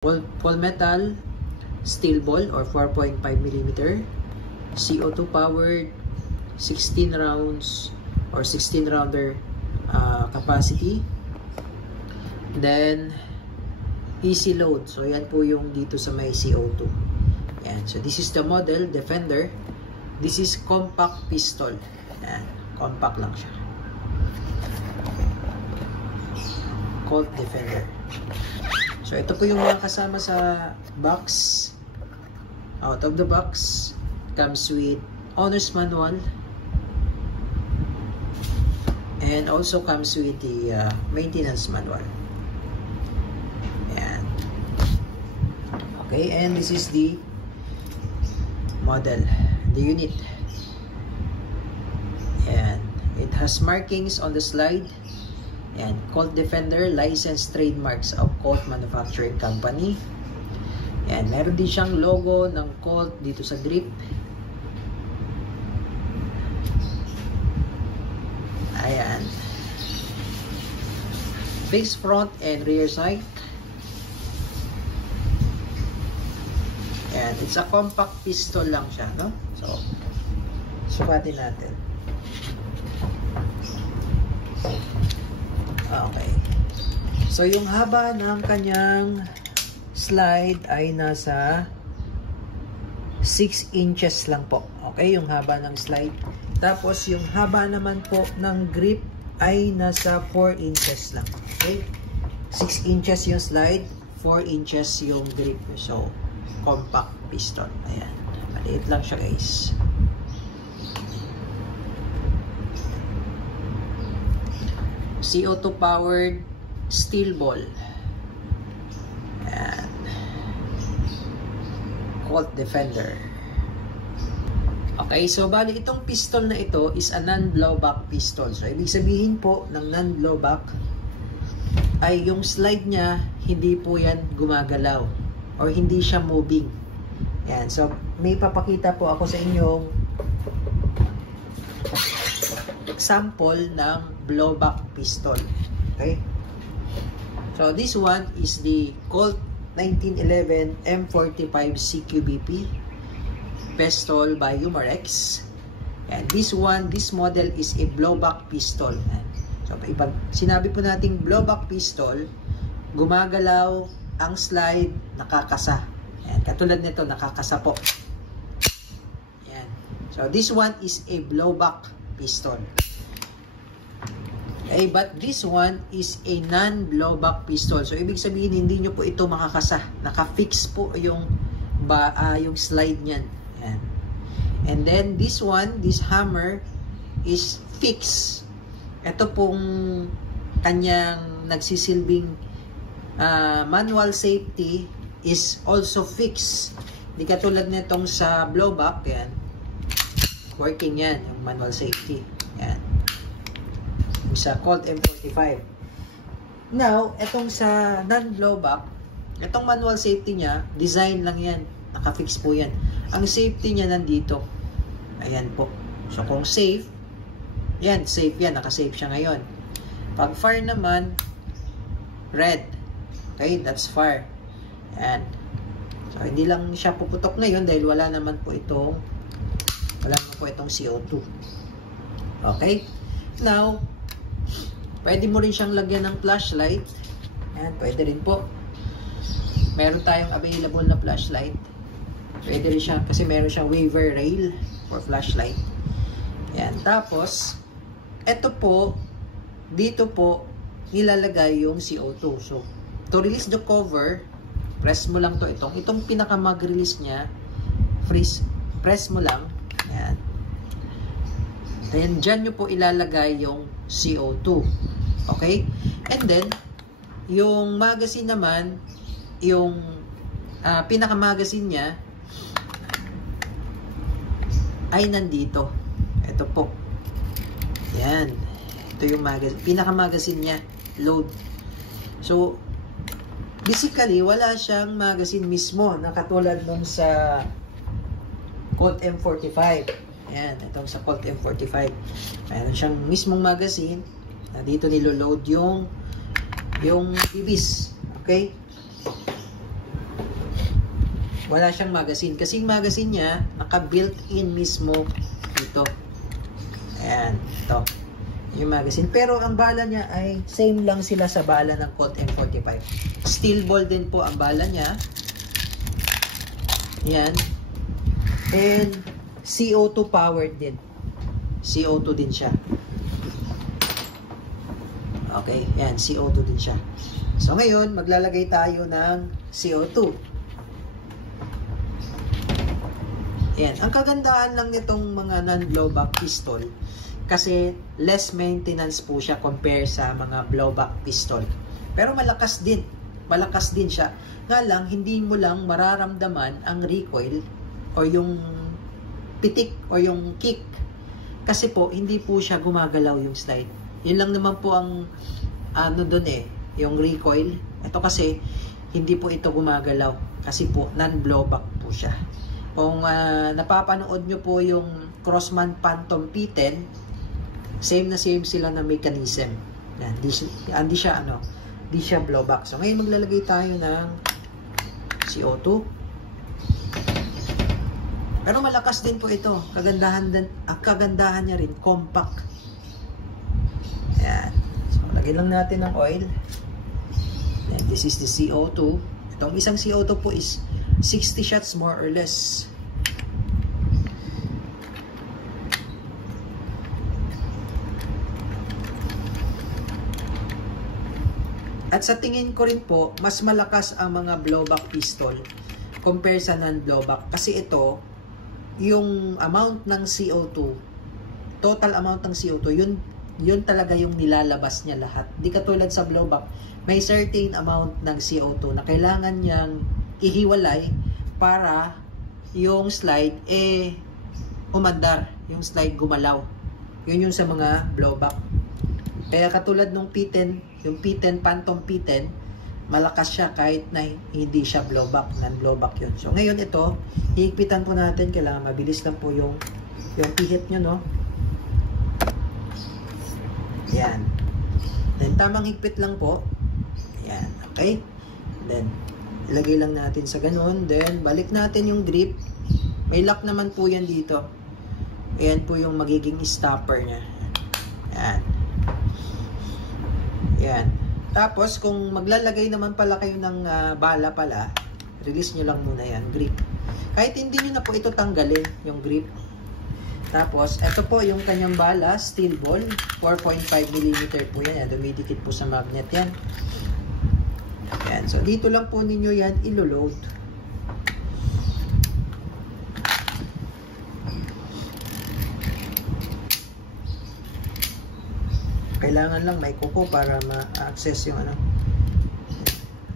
Full metal steel ball or 4.5 mm, CO2 powered, 16 rounds or 16 rounder capacity. Then easy load. So yan po yung dito sa may CO2. Yan. So this is the model Defender. This is compact pistol. Yan. Compact lang siya. Colt Defender. So ito po yung mga kasama sa box. Out of the box comes with owner's manual and also comes with the maintenance manual. Ayan. Okay, and this is the model, the unit. And it has markings on the slide. And Colt Defender, licensed trademarks of Colt Manufacturing Company. And meron din siyang logo ng Colt dito sa grip. Ayan. Fixed front and rear sight. And it's a compact pistol lang siya, no? So, sukatin natin. Okay. So, yung haba ng kanyang slide ay nasa 6 inches lang po. Okay, yung haba ng slide. Tapos, yung haba naman po ng grip ay nasa 4 inches lang. Okay? 6 inches yung slide, 4 inches yung grip. So, compact pistol. Ayan. Maliit lang siya, guys. CO2 powered steel ball. And Colt Defender. Okay, so bali itong pistol na ito is a non-blowback pistol. So ibig sabihin po ng non-blowback ay yung slide niya hindi po yan gumagalaw or hindi siya moving. Yan, so may papakita po ako sa inyong example ng blowback pistol. Okay? So this one is the Colt 1911 M45 CQBP pistol by Umarex. And this model is a blowback pistol. So pag sinabi po nating blowback pistol, gumagalaw ang slide, nakakasa. Yan, katulad nito, nakakasa po. Yan. So this one is a blowback pistol. Okay, but this one is a non-blowback pistol. So, ibig sabihin, hindi nyo po ito makakasa. Naka-fix po yung slide niyan. Ayan. And then, this one, this hammer, is fixed. Ito pong kanyang nagsisilbing manual safety is also fixed. Hindi katulad nitong sa blowback. Ayan. Working yan, yung manual safety. Ayan. Sa Colt M45. Now, etong sa non-blowback, etong manual safety niya, design lang yan. Naka-fix po yan. Ang safety niya nandito. Ayan po. So, kung safe, yan, safe yan. Naka-safe siya ngayon. Pag fire naman, red. Okay, that's fire. Ayan. So, hindi lang siya puputok ngayon dahil wala naman po itong CO2. Okay? Now, pwede mo rin siyang lagyan ng flashlight. Ayan, pwede rin po. Meron tayong available na flashlight. Pwede rin siya, kasi meron siyang waiver rail for flashlight. Ayan, tapos, eto po, dito po, nilalagay yung CO2. So, to release the cover, press mo lang to. Itong pinaka mag-release niya, press mo lang. Ayan. Then, dyan nyo po ilalagay yung CO2. Okay? And then, yung magazine naman, yung pinaka-magazine niya, ay nandito. Ito po. Yan. Ito yung pinaka-magazine niya. Load. So, basically, wala siyang magazine mismo na katulad nung sa Colt M45. Ayan, itong sa Colt M45. Mayroon siyang mismong magazine na dito nilo-load yung bibis. Okay? Wala siyang magazine. Kasi yung magazine niya, naka-built-in mismo dito. Ayan, ito. Yung magazine. Pero ang bala niya ay same lang sila sa bala ng Colt M45. Steel ball din po ang bala niya. Ayan. And CO2 powered din. CO2 din siya. Okay, ayan, CO2 din siya. So ngayon, maglalagay tayo ng CO2. Ayan, ang kagandahan lang nitong mga non-blowback pistol kasi less maintenance po siya compare sa mga blowback pistol. Pero malakas din. Malakas din siya. Nga lang, hindi mo lang mararamdaman ang recoil o yung pitik o yung kick. Kasi po, hindi po siya gumagalaw yung slide. Yun lang naman po ang ano dun yung recoil. Ito kasi, hindi po ito gumagalaw. Kasi po, non-blowback po siya. Kung napapanood nyo po yung Crossman Phantom P10, same na same sila na mechanism. Yan, hindi siya blowback. So ngayon maglalagay tayo ng CO2. Pero malakas din po ito. Kagandahan niya rin, compact. Yan. So lagyan lang natin ng oil. And this is the CO2. Itong isang CO2 po is 60 shots more or less. At sa tingin ko rin po, mas malakas ang mga blowback pistol compare sa non-blowback. Kasi ito, yung amount ng CO2, total amount ng CO2, yun talaga yung nilalabas niya lahat. Di katulad sa blowback, may certain amount ng CO2 na kailangan niyang ihiwalay para yung slide umandar, yung slide gumalaw. Yun yung sa mga blowback. Kaya katulad nung P10, yung P10 Phantom P10, malakas siya kahit na hindi siya blowback, non-blowback yun. So ngayon ito, hihigpitan po natin, kailangan mabilis lang po yung pihit nyo, no? Yan. Then tamang higpit lang po. Yan, okay? Then ilagay lang natin sa ganun. Then, balik natin yung grip. May lock naman po yan dito. Ayan po yung magiging stopper niya. Yan. Yan. Tapos, kung maglalagay naman pala kayo ng bala pala, release nyo lang muna yan, grip. Kahit hindi nyo na po ito tanggalin, yung grip. Tapos, ito po yung kanyang bala, steel ball. 4.5mm po yan. Dumidikit po sa magnet yan. Yan. So, dito lang po ninyo yan ilo-load. Kailangan lang may kuko para ma-access yung ano.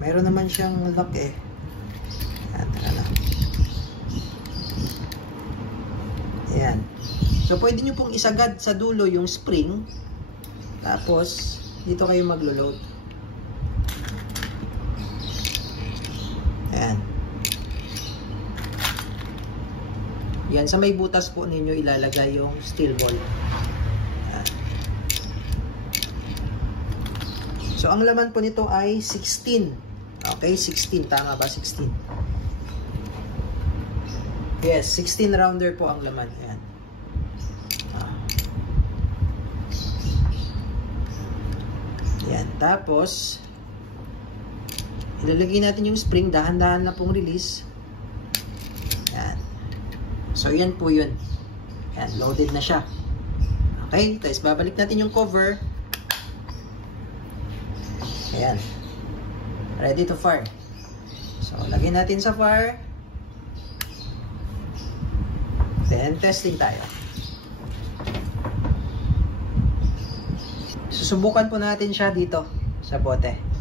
Mayroon naman siyang lock Yan, lang. Yan. So, pwede nyo pong isagad sa dulo yung spring. Tapos, dito kayo maglo-load. Ayan. Yan, sa may butas po ninyo ilalagay yung steel ball. Ayan. So, ang laman po nito ay 16. Okay, 16. Tama ba? 16. Yes, 16 rounder po ang laman. Ayan. Ayan. Tapos, ilalagay natin yung spring, dahan-dahan na pong release. Yan. So, yan po yun. Yan, loaded na siya. Okay, tapos babalik natin yung cover. Ayan. Ready to fire. So, lagyan natin sa fire. Then, testing tayo. Susubukan po natin siya dito sa bote.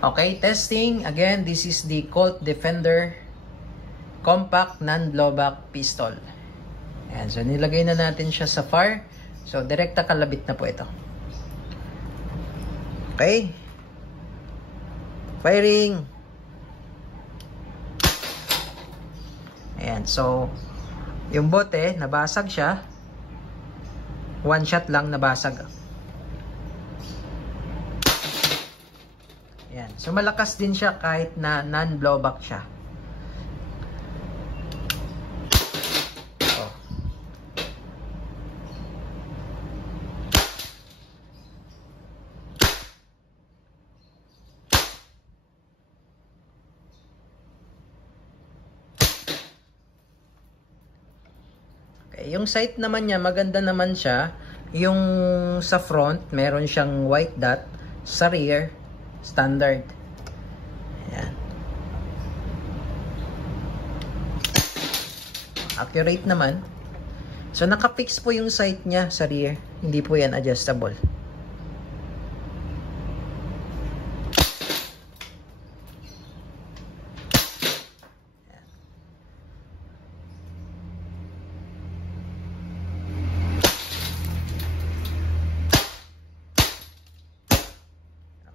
Okay, testing. Again, this is the Colt Defender Compact Non-Blowback Pistol. Ayan, so nilagay na natin siya sa fire. So, direkta kalabit na po ito. Okay. Firing. Ayan, so, yung bote, nabasag siya. One shot lang nabasag. Ayan. So malakas din siya kahit na non-blowback siya. Oh. Okay, yung sight naman niya, maganda naman siya. Yung sa front, meron siyang white dot. Sa rear, standard. Ayan. Accurate naman. So, naka-fix po yung sight niya sa rear. Hindi po yan adjustable.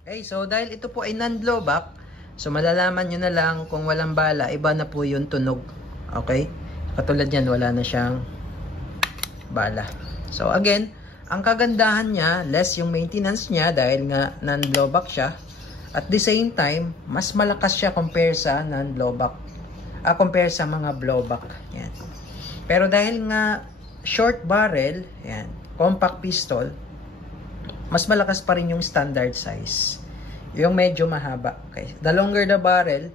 Okay, so dahil ito po ay non-blowback, so malalaman nyo na lang kung walang bala, iba na po yung tunog. Okay? Katulad yan, wala na siyang bala. So again, ang kagandahan niya, less yung maintenance niya dahil nga non-blowback siya. At the same time, mas malakas siya compare sa non-blowback. Compare sa mga blowback. Yan. Pero dahil nga short barrel, yan, compact pistol, mas malakas pa rin yung standard size. Yung medyo mahaba. Okay? The longer the barrel,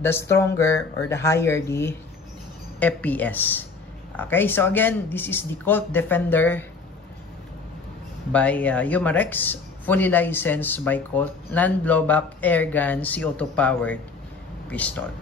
the stronger or the higher the FPS. Okay? So again, this is the Colt Defender by Umarex. Fully licensed by Colt. Non-blowback airgun CO2 powered pistol.